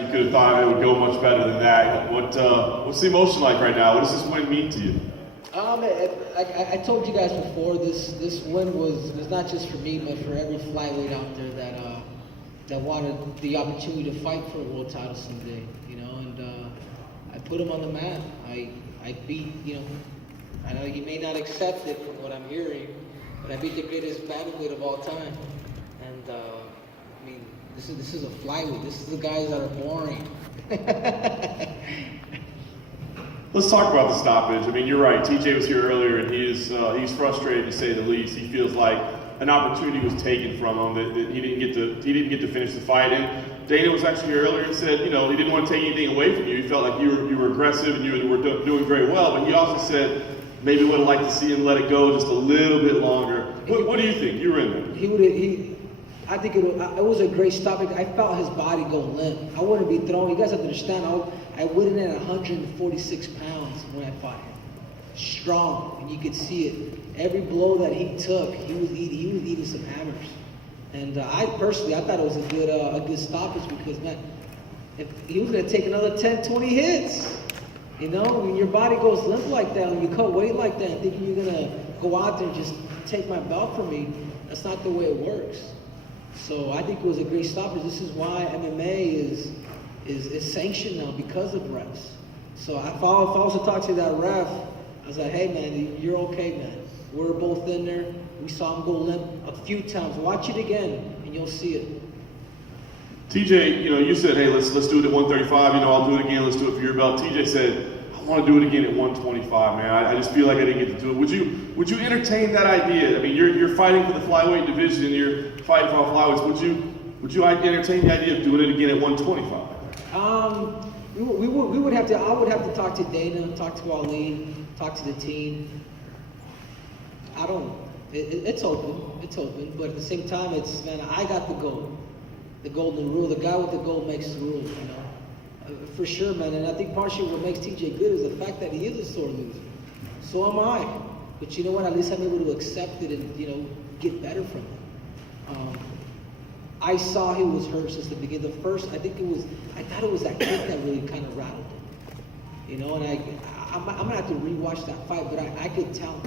You could have thought it would go much better than that. What's the emotion like right now? What does this win mean to you? I told you guys before, this win was not just for me, but for every flyweight out there that wanted the opportunity to fight for a world title someday. You know, and I put him on the map. I beat, you know, I know he may not accept it from what I'm hearing, but I beat the greatest bantamweight of all time. And I mean, this is a flyweight. This is the guys that are boring. Let's talk about the stoppage. I mean, you're right. TJ was here earlier, and he's frustrated to say the least. He feels like an opportunity was taken from him that he didn't get to finish the fight. And Dana was actually here earlier and said, you know, he didn't want to take anything away from you. He felt like you were aggressive and you were doing very well. But he also said maybe would have liked to see him let it go just a little bit longer. What do you think? You were in there. I think it was a great stoppage. I felt his body go limp. I wouldn't be thrown. You guys have to understand, I went in at 146 pounds when I fought him. Strong, and you could see it. Every blow that he took, he was eating some hammers. And I personally, I thought it was a good stoppage because, man, if he was going to take another 10, 20 hits. You know, when your body goes limp like that, when you cut weight like that, and thinking you're going to go out there and just take my belt from me, that's not the way it works. So I think it was a great stoppage. This is why MMA is sanctioned now because of refs. So if I was to talk to that ref, I was like, hey man, you're okay, man. We're both in there. We saw him go limp a few times. Watch it again, and you'll see it. TJ, you know, you said, hey, let's do it at 135. You know, I'll do it again. Let's do it for your belt. TJ said, I want to do it again at 125, man. I just feel like I didn't get to do it. Would you entertain that idea? I mean, you're fighting for the flyweight division. You're fighting for all flyweights. Would you entertain the idea of doing it again at 125? We would have to. I would have to talk to Dana, talk to Ali, talk to the team. I don't. It's open. It's open. But at the same time, man. I got the gold, the golden rule. The guy with the gold makes the rules. You know, for sure, man. And I think partially what makes TJ good is the fact that he is a sore loser. So am I. But you know what? At least I'm able to accept it and, you know, get better from it. I saw he was hurt since the beginning. I thought it was that kick that really kind of rattled him. You know, and I'm gonna have to rewatch that fight, but I could tell,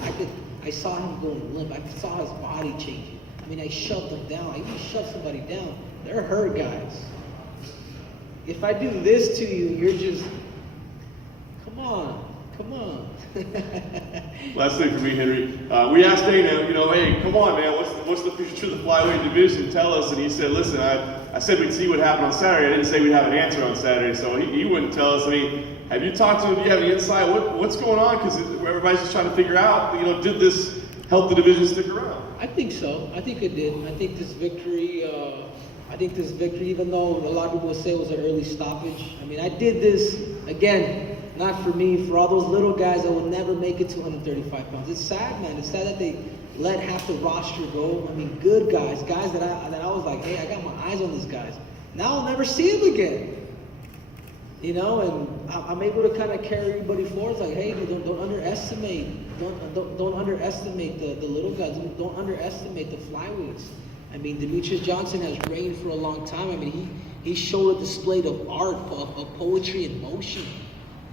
I saw him going limp. I saw his body changing. I mean, I shoved him down. I even shoved somebody down. They're hurt, guys. If I do this to you, you're just, come on. Last thing for me, Henry. We asked Dana, you know, hey, come on, man, what's the future of the flyweight division? Tell us. And he said, listen, I said we'd see what happened on Saturday. I didn't say we'd have an answer on Saturday, so he wouldn't tell us. I mean, have you talked to him? Do you have any insight? What's going on? Because everybody's just trying to figure out, you know, did this help the division stick around? I think so. I think it did. I think this victory, even though a lot of people would say it was an early stoppage, I mean, I did this, again, not for me, for all those little guys that will never make it to 135 pounds. It's sad, man. It's sad that they let half the roster go. I mean, good guys that I was like, hey, I got my eyes on these guys. Now I'll never see them again. You know, and I'm able to kind of carry everybody forward. It's like, hey, dude, don't underestimate. Don't underestimate the little guys. Don't underestimate the flyweights. I mean, Demetrius Johnson has reigned for a long time. I mean, he showed a display of art, of poetry and motion.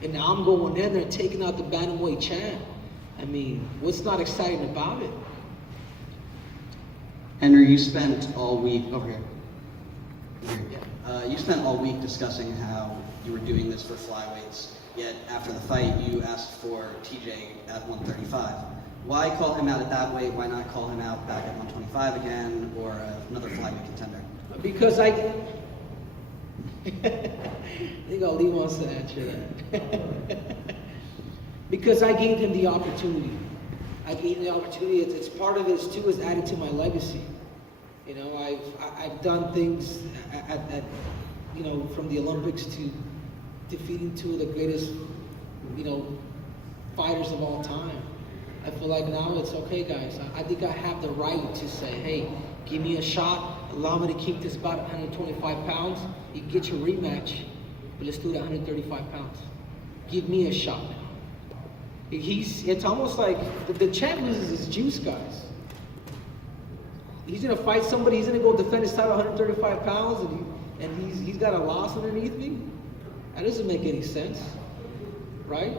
And now I'm going in there taking out the bantamweight champ. I mean, what's not exciting about it? Henry, you spent all week over here. You spent all week discussing how you were doing this for flyweights. Yet after the fight, you asked for TJ at 135. Why call him out at that weight? Why not call him out back at 125 again, or another flyweight contender? Because I think Ali wants to answer that. Because I gave him the opportunity. It's part of this too, is added to my legacy. You know, I've done things at you know, from the Olympics to defeating two of the greatest, you know, fighters of all time. I feel like now it's okay, guys. I think I have the right to say, hey, give me a shot. Allow me to keep this about 125 pounds. You can get your rematch, but let's do it at 135 pounds. Give me a shot now. It's almost like the champ loses his juice, guys. He's gonna fight somebody. He's gonna go defend his title at 135 pounds, and and he's got a loss underneath me. That doesn't make any sense, right?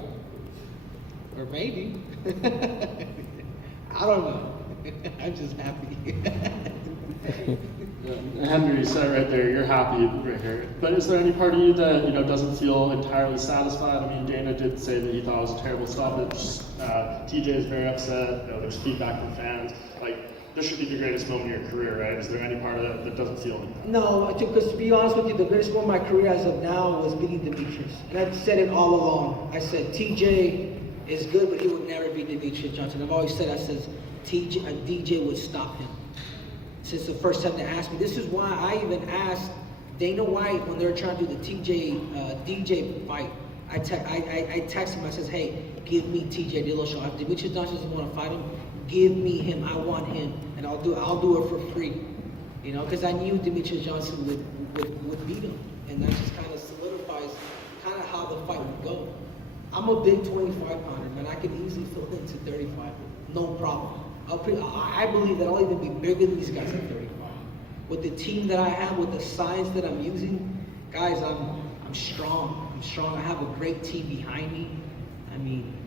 Or maybe. I don't know. I'm just happy. Henry, you said it right there, you're happy right here. But is there any part of you that, doesn't feel entirely satisfied? I mean, Dana did say that he thought it was a terrible stoppage. TJ is very upset. There's feedback from fans. Like, this should be the greatest moment of your career, right? Is there any part of that that doesn't feel like that? No, I think, because to be honest with you, the greatest moment of my career as of now was beating Demetrius. And I've said it all along. I said, TJ is good, but he would never beat Demetrius Johnson. I've always said, DJ would stop him. Since the first time they asked me. This is why I even asked Dana White when they were trying to do the DJ fight. I texted him, I says, hey, give me TJ Dillashaw. If Demetrius Johnson doesn't want to fight him, give me him. I want him, and I'll do it for free. Because I knew Demetrius Johnson would beat him, and that just kind of solidifies kind of how the fight would go. I'm a big 25-pounder, man. I could easily fill into 35, no problem. I believe that I'll even be bigger than these guys at 35. With the team that I have, with the science that I'm using, guys, I'm strong. I'm strong. I have a great team behind me. I mean,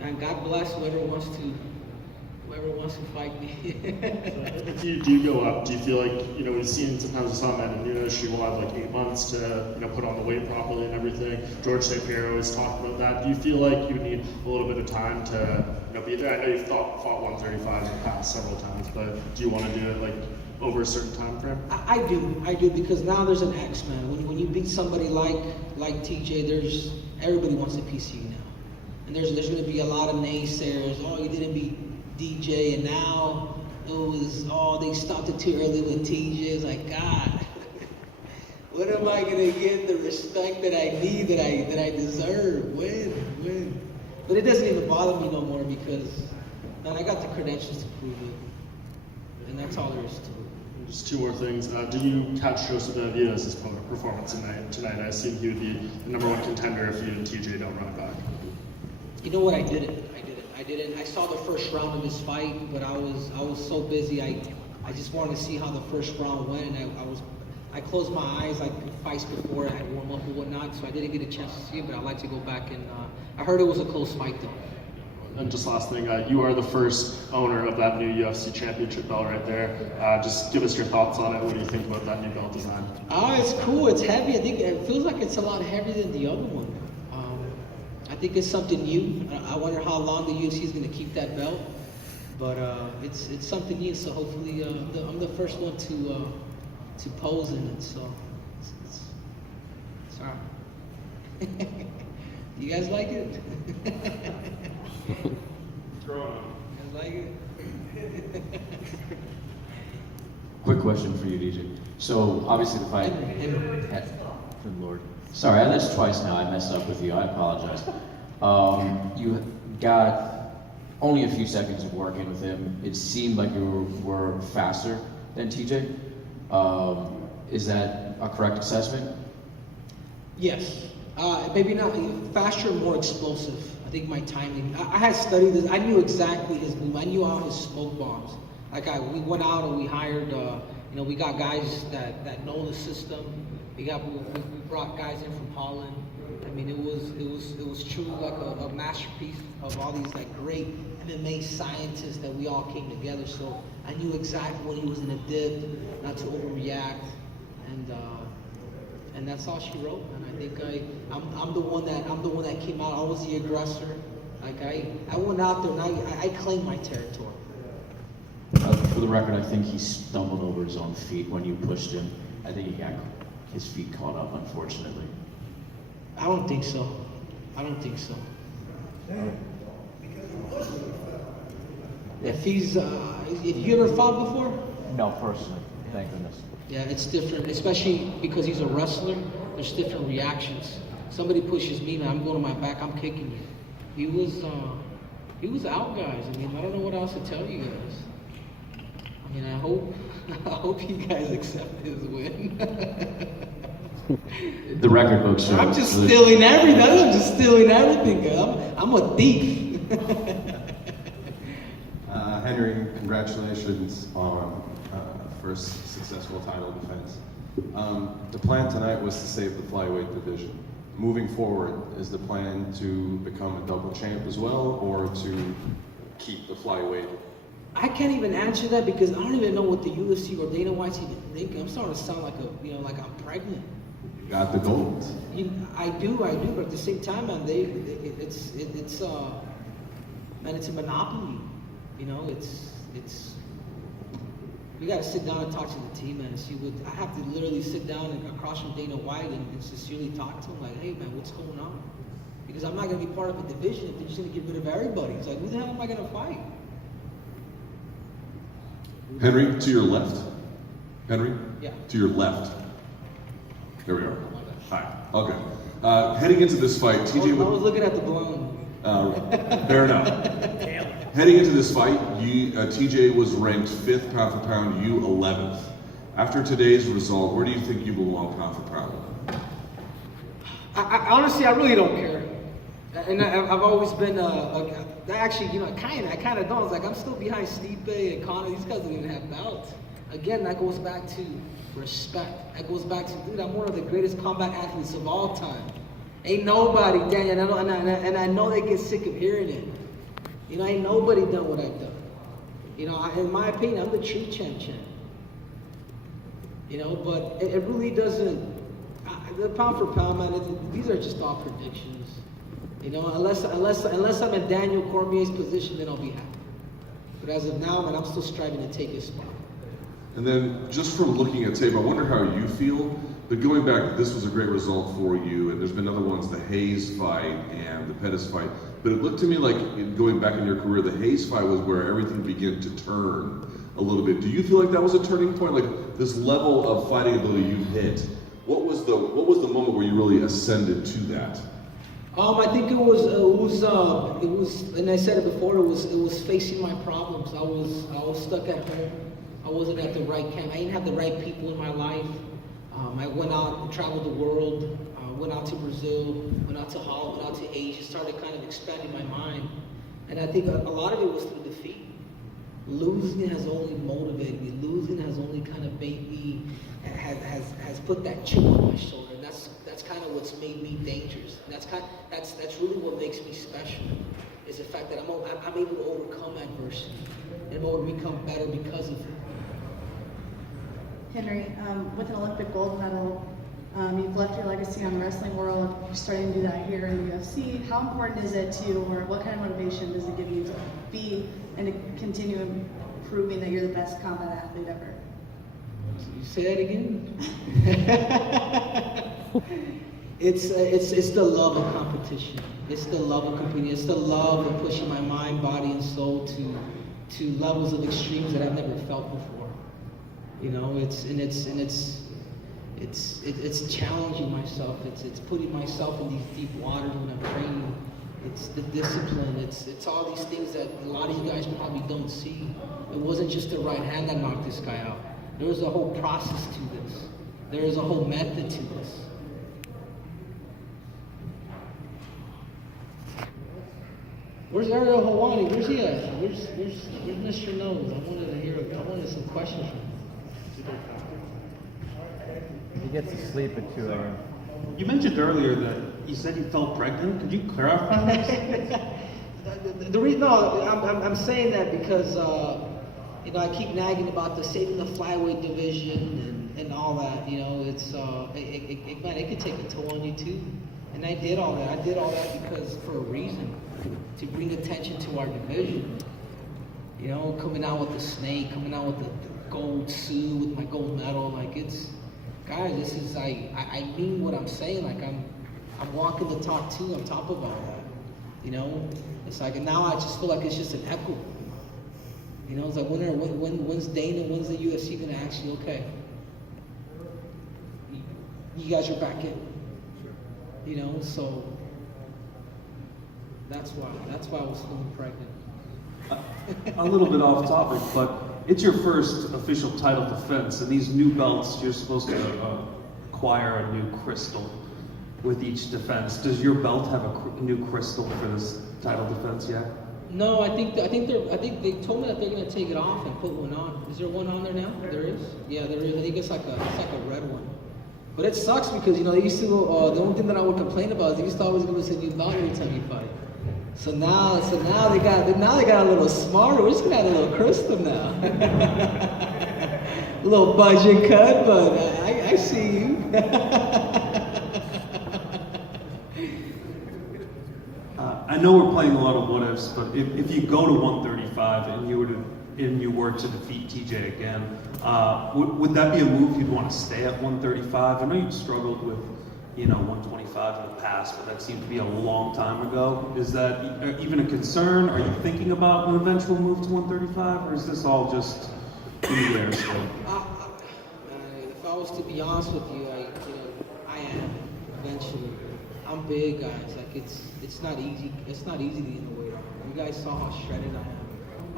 and God bless whoever wants to fight me. So if you do go up, do you feel like, we've seen sometimes some men in the industry will have like 8 months to, put on the weight properly and everything. George St. Pierre always talked about that. Do you feel like you need a little bit of time to, be there? I know you've fought 135 in the past several times, but do you want to do it like over a certain time frame? I do, because now there's an X, man. When you beat somebody like TJ, everybody wants a piece of you now. And there's going to be a lot of naysayers. Oh, you didn't beat DJ, and now it was, they stopped it too early with TJ. It's like, God, when am I gonna get the respect that I need, that I deserve? When? But it doesn't even bother me no more, because, man, I got the credentials to prove it, and that's all there is to it. Just 2 more things. Do you catch Joseph Benavidez's performance tonight? I assume he would be the #1 contender if you and TJ don't run it back. You know what? I didn't. I saw the first round of his fight, but I was so busy. I just wanted to see how the first round went, and I closed my eyes like fights before. I had warm up and whatnot, so I didn't get a chance to see it. But I'd like to go back, and I heard it was a close fight though. And just last thing, you are the first owner of that new UFC championship belt right there. Just give us your thoughts on it. What do you think about that new belt design? It's cool. It's heavy. I think it feels like it's a lot heavier than the other one. I think it's something new. I wonder how long the UFC is going to keep that belt, but it's something new. So hopefully, I'm the first one to pose in it. So sorry. You guys like it? Growing up. You guys like it? Quick question for you, DJ. So obviously the fight. Good Lord. Sorry, I missed twice now. I messed up with you. I apologize. You got only a few seconds of working with him. It seemed like you were faster than TJ. Is that a correct assessment? Yes. Maybe not faster, more explosive. I think my timing. I had studied this. I knew exactly his move. I knew all his smoke bombs. We went out and we hired. We got guys that know the system. We brought guys in from Holland. I mean, it was truly like a masterpiece of all these like great MMA scientists that we all came together. So I knew exactly when he was in a dip, not to overreact, and that's all she wrote. And I think I'm the one that came out. I was the aggressor. Like I went out there and I claimed my territory. For the record, I think he stumbled over his own feet when you pushed him. I think he got his feet caught up, unfortunately. I don't think so. If you ever fought before? No, personally. Thank goodness. Yeah, it's different, especially because he's a wrestler. There's different reactions. Somebody pushes me, man, I'm going to my back, I'm kicking you. He was out, guys. I mean, I don't know what else to tell you guys. I mean, I hope you guys accept his win. The record books show. I'm just stealing everything. I'm just stealing everything. I'm a thief. Henry, congratulations on first successful title defense. The plan tonight was to save the flyweight division. Moving forward, is the plan to become a double champ as well, or to keep the flyweight? I can't even answer that because I don't even know what the UFC or Dana White's even thinking. I'm starting to sound like like I'm pregnant. You got the gold. I do, but at the same time, man, it's a monopoly. We got to sit down and talk to the team, man, and see what. I have to literally sit down and across from Dana White and sincerely talk to him, like, hey, man, what's going on? Because I'm not going to be part of a division if they're just going to get rid of everybody. It's like, who the hell am I going to fight? Henry, to your left. Henry? Yeah. To your left. There we are. Hi. Okay. Heading into this fight, TJ I was looking at the blonde. Fair enough. Heading into this fight, TJ was ranked 5th pound for pound, you 11th. After today's result, where do you think you belong pound for pound? I honestly, I really don't care. And I've always been, actually, I kind of don't. It's like, I'm still behind Stipe and Conor. These guys don't even have belts. Again, that goes back to respect. That goes back to, dude, I'm one of the greatest combat athletes of all time. Ain't nobody, Daniel, and I know they get sick of hearing it. Ain't nobody done what I've done. In my opinion, I'm the true champ. But it really doesn't, the pound for pound, man, these are just all predictions. Unless I'm in Daniel Cormier's position, then I'll be happy. But as of now, man, I'm still striving to take his spot. And then, just from looking at tape, I wonder how you feel. But going back, this was a great result for you, and there's been other ones, the Hayes fight and the Pettis fight. But it looked to me like, going back in your career, the Hayes fight was where everything began to turn a little bit. Do you feel like that was a turning point? Like, this level of fighting ability you've hit, what was the moment where you really ascended to that? I think it was, and I said it before. It was facing my problems. I was stuck at home. I wasn't at the right camp. I didn't have the right people in my life. I went out and traveled the world. Went out to Brazil. Went out to Holland. Went out to Asia. Started kind of expanding my mind. And I think a lot of it was through defeat. Losing has only motivated me. Losing has only kind of made me, has put that chip on my shoulder. And that's kind of what's made me dangerous. And that's really what makes me special. Is the fact that I'm able to overcome adversity and I'm able to become better because of it. Henry, with an Olympic gold medal, you've left your legacy on the wrestling world. You're starting to do that here in the UFC. How important is it to, or what kind of motivation does it give you to be and to continue proving that you're the best combat athlete ever? You say that again? It's the love of competition. It's the love of competing. It's the love of pushing my mind, body, and soul to levels of extremes that I've never felt before. It's challenging myself. It's putting myself in these deep waters when I'm training. It's the discipline. It's all these things that a lot of you guys probably don't see. It wasn't just the right hand that knocked this guy out. There was a whole process to this. There is a whole method to this. Where's Ariel Hawani? Where's he at? Where's Mr. Nose? I wanted some questions from him. He gets to sleep at 2 a.m. You mentioned earlier that you said you felt pregnant. Could you clarify this? I'm saying that because I keep nagging about the saving the flyweight division and all that. It could take a toll on you too. And I did all that. I did all that because for a reason, to bring attention to our division. Coming out with the snake, coming out with the gold suit with my gold medal, guys, this is I mean what I'm saying. I'm walking the talk too on top of all that. It's like, and now I just feel like it's just an echo. It's like when's Dana, when's the UFC gonna actually, okay, you guys are back in. So that's why I was feeling pregnant. A little bit off topic, but it's your first official title defense, and these new belts, you're supposed to acquire a new crystal with each defense. Does your belt have a new crystal for this title defense yet? No, I think they told me that they're gonna take it off and put one on. Is there one on there now? There is. Yeah, there is. I think it's like a red one. But it sucks because they used to. The only thing that I would complain about is they used to always give us a new belt every time you fight. So now they got a little smarter. We're just gonna add a little crystal now. A little budget cut, but I see you. I know we're playing a lot of what ifs, but if you go to 135 and you were to defeat TJ again, would that be a move you'd want to stay at 135? I know you've struggled with 125 in the past, but that seemed to be a long time ago. Is that even a concern? Are you thinking about an eventual move to 135, or is this all just in the air still? If I was to be honest with you, I am eventually. I'm big, guys. Like it's not easy. It's not easy to get in the weight room. You guys saw how shredded I am.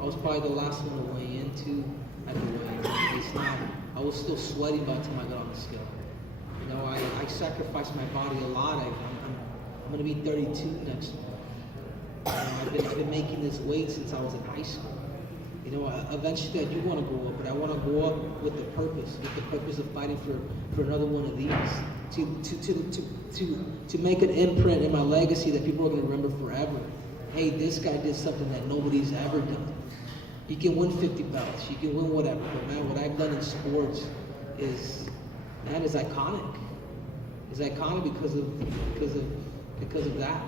I was probably the last one to weigh in too at the weigh. It's not. I was still sweating by the time I got on the scale. I sacrificed my body a lot. I'm gonna be 32 next month. I've been making this weight since I was in high school. Eventually I do want to go up, but I want to go up with the purpose of fighting for another one of these, to make an imprint in my legacy that people are going to remember forever. Hey, this guy did something that nobody's ever done. You can win 50 belts, you can win whatever, but man, what I've done in sports is iconic. It's iconic because of that.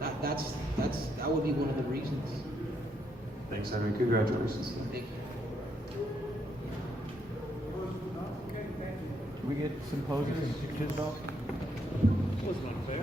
That would be one of the reasons. Thanks, Henry. Congratulations. Thank you. Can we get some poses and pictures, though? Wasn't unfair.